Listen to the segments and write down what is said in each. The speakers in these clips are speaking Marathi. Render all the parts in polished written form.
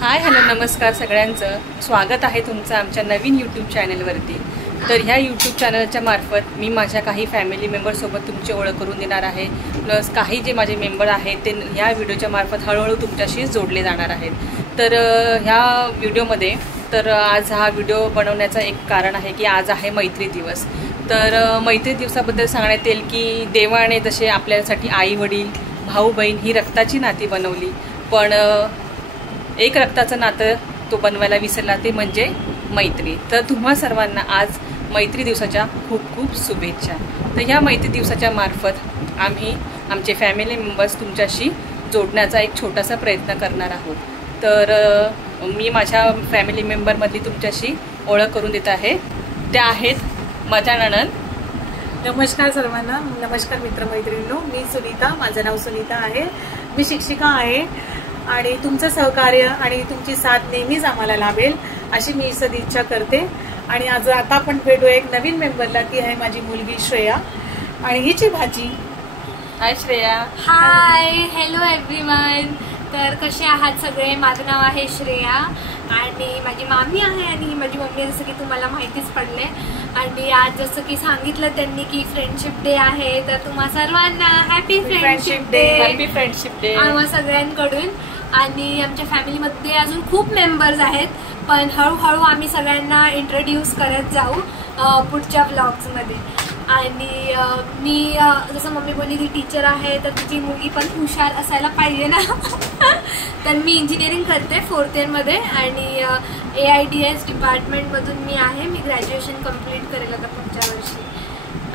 हाय हॅलो नमस्कार सगळ्यांचं स्वागत आहे तुमचं आमच्या नवीन यूट्यूब चॅनलवरती। तर ह्या यूट्यूब चॅनलच्या मार्फत मी माझ्या काही फॅमिली मेंबरसोबत तुमची ओळख करून देणार आहे। प्लस काही जे माझे मेंबर आहेत ते ह्या व्हिडिओच्या मार्फत हळूहळू तुमच्याशी जोडले जाणार आहेत। तर ह्या व्हिडिओमध्ये आज हा व्हिडिओ बनवण्याचं एक कारण आहे की आज आहे मैत्री दिवस। तर मैत्री दिवसाबद्दल सांगण्यात येईल की देवाने जसे आपल्यासाठी आई वडील भाऊ बहीण ही रक्ताची नाती बनवली, पण एक रक्ताचं नातं तो बनवायला विसरला, ते म्हणजे मैत्री। तर तुम्हा सर्वांना आज मैत्री दिवसाच्या खूप खूप शुभेच्छा। तर ह्या मैत्री दिवसाच्या मार्फत आम्ही आमचे फॅमिली मेंबर्स तुमच्याशी जोडण्याचा एक छोटासा प्रयत्न करणार आहोत। तर मी माझ्या फॅमिली मेंबरमधली तुमच्याशी ओळख करून देत आहे। त्या आहेत माझ्या नणंद। नमस्कार सर्वांना, नमस्कार मित्रमैत्रिणींनो, मी सुनीता, माझं नाव सुनीता आहे, मी शिक्षिका आहे आणि तुमचं सहकार्य आणि तुमची साथ नेहमीच आम्हाला लाभेल अशी मी सदिच्छा करते। आणि आज आता आपण भेटू एक नवीन मेंबरला, ती आहे माझी मुलगी श्रेया आणि हिची भाजी। Hi Shreya. Hi hello everyone. तर कसे आहात सगळे? माझं नाव आहे श्रेया आणि माझी मामी आहे आणि माझी मम्मी, जसं की तुम्हाला माहितीच पडले। आणि आज जसं की सांगितलं त्यांनी की फ्रेंडशिप डे आहे, तर तुम्हा सर्वांना happy friendship day. Happy friendship day आम्हा सगळ्यांकडून। आणि आमच्या फॅमिलीमध्ये अजून खूप मेंबर्स आहेत, पण हळूहळू आम्ही सगळ्यांना इंट्रोड्यूस करत जाऊ पुढच्या व्लॉग्समध्ये। आणि मी जसं मम्मी बोलली ती टीचर आहे, तर तिची मुलगी पण हुशार असायला पाहिजे ना। तर मी इंजिनिअरिंग करते 4th इयरमध्ये आणि AIDS डिपार्टमेंटमधून मी आहे। मी ग्रॅज्युएशन कंप्लीट करेल आता पुढच्या वर्षी।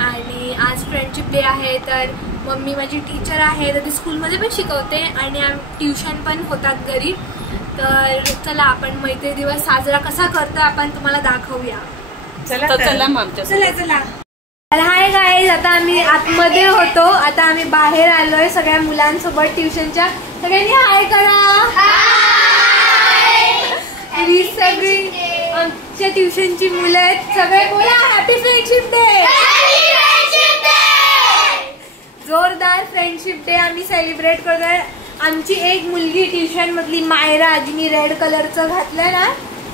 आणि आज फ्रेंडशिप डे आहे, तर मम्मी माझी टीचर आहे, तर ती स्कूलमध्ये पण शिकवते आणि ट्युशन पण होतात घरी। तर चला आपण मैत्री दिवस साजरा कसा करतो आपण तुम्हाला दाखवूया। चला मग आमच्या चला। हाय गाईज, आता आम्ही आतमध्ये होतो, आता आम्ही बाहेर आलोय सगळ्या मुलांसोबत ट्युशनच्या। सगळ्यांनी हाय करा। ही सगळी आमच्या ट्युशनची मुलं आहेत, सगळे बोला हॅपी फ्रेंडशिप डे। जोरदार फ्रेंडशिप डे आम्ही सेलिब्रेट करतोय। आमची एक मुलगी ट्युशन मधली मायरा, जिने रेड कलरचं घातलंय ना,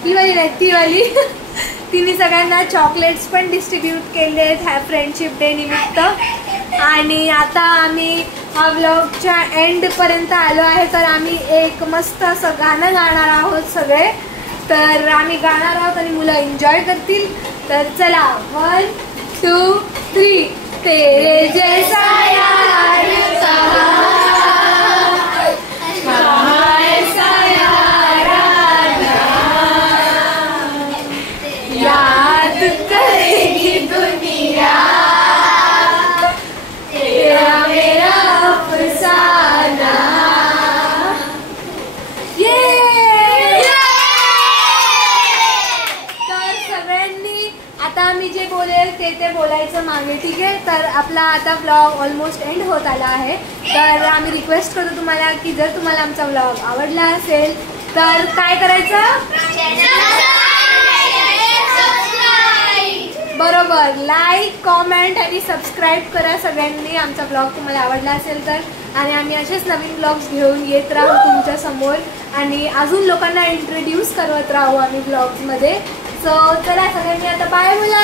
ती वाली तिने सगळ्यांना चॉकलेट्स पण डिस्ट्रीब्यूट केले आहेत ह्या फ्रेंडशिप डे निमित्त। आणि आता आम्ही हा व्लॉगच्या एंड पर्यंत आलो आहे, तर आम्ही एक मस्त असं गाणं गाणार आहोत सगळे। तर आम्ही गाणार आहोत आणि मुलं एन्जॉय करतील। तर चला 1 2 3 तेरे जैसा यार कहाँ ऐसा यार याद करेगी दुनिया तेरा मेरा अफसाना। तर सगळ्यांनी आता आम्ही जे बोलेल ते बोलायचं मागे, ठीक आहे? तर आपला आता व्लॉग ऑलमोस्ट एंड होत आला आहे। तर आम्ही रिक्वेस्ट करतो तुम्हाला की जर तुम्हाला आमचा व्लॉग आवडला असेल तर काय करायचं? बरोबर, लाईक कॉमेंट आणि सबस्क्राईब करा सगळ्यांनी आमचा ब्लॉग तुम्हाला आवडला असेल तर। आणि आम्ही असेच नवीन ब्लॉग्स घेऊन येत राहू तुमच्या समोर आणि अजून लोकांना इंट्रोड्यूस करत राहू आम्ही ब्लॉग्समध्ये। सो चला सगळ्यांनी आता बाय बोला।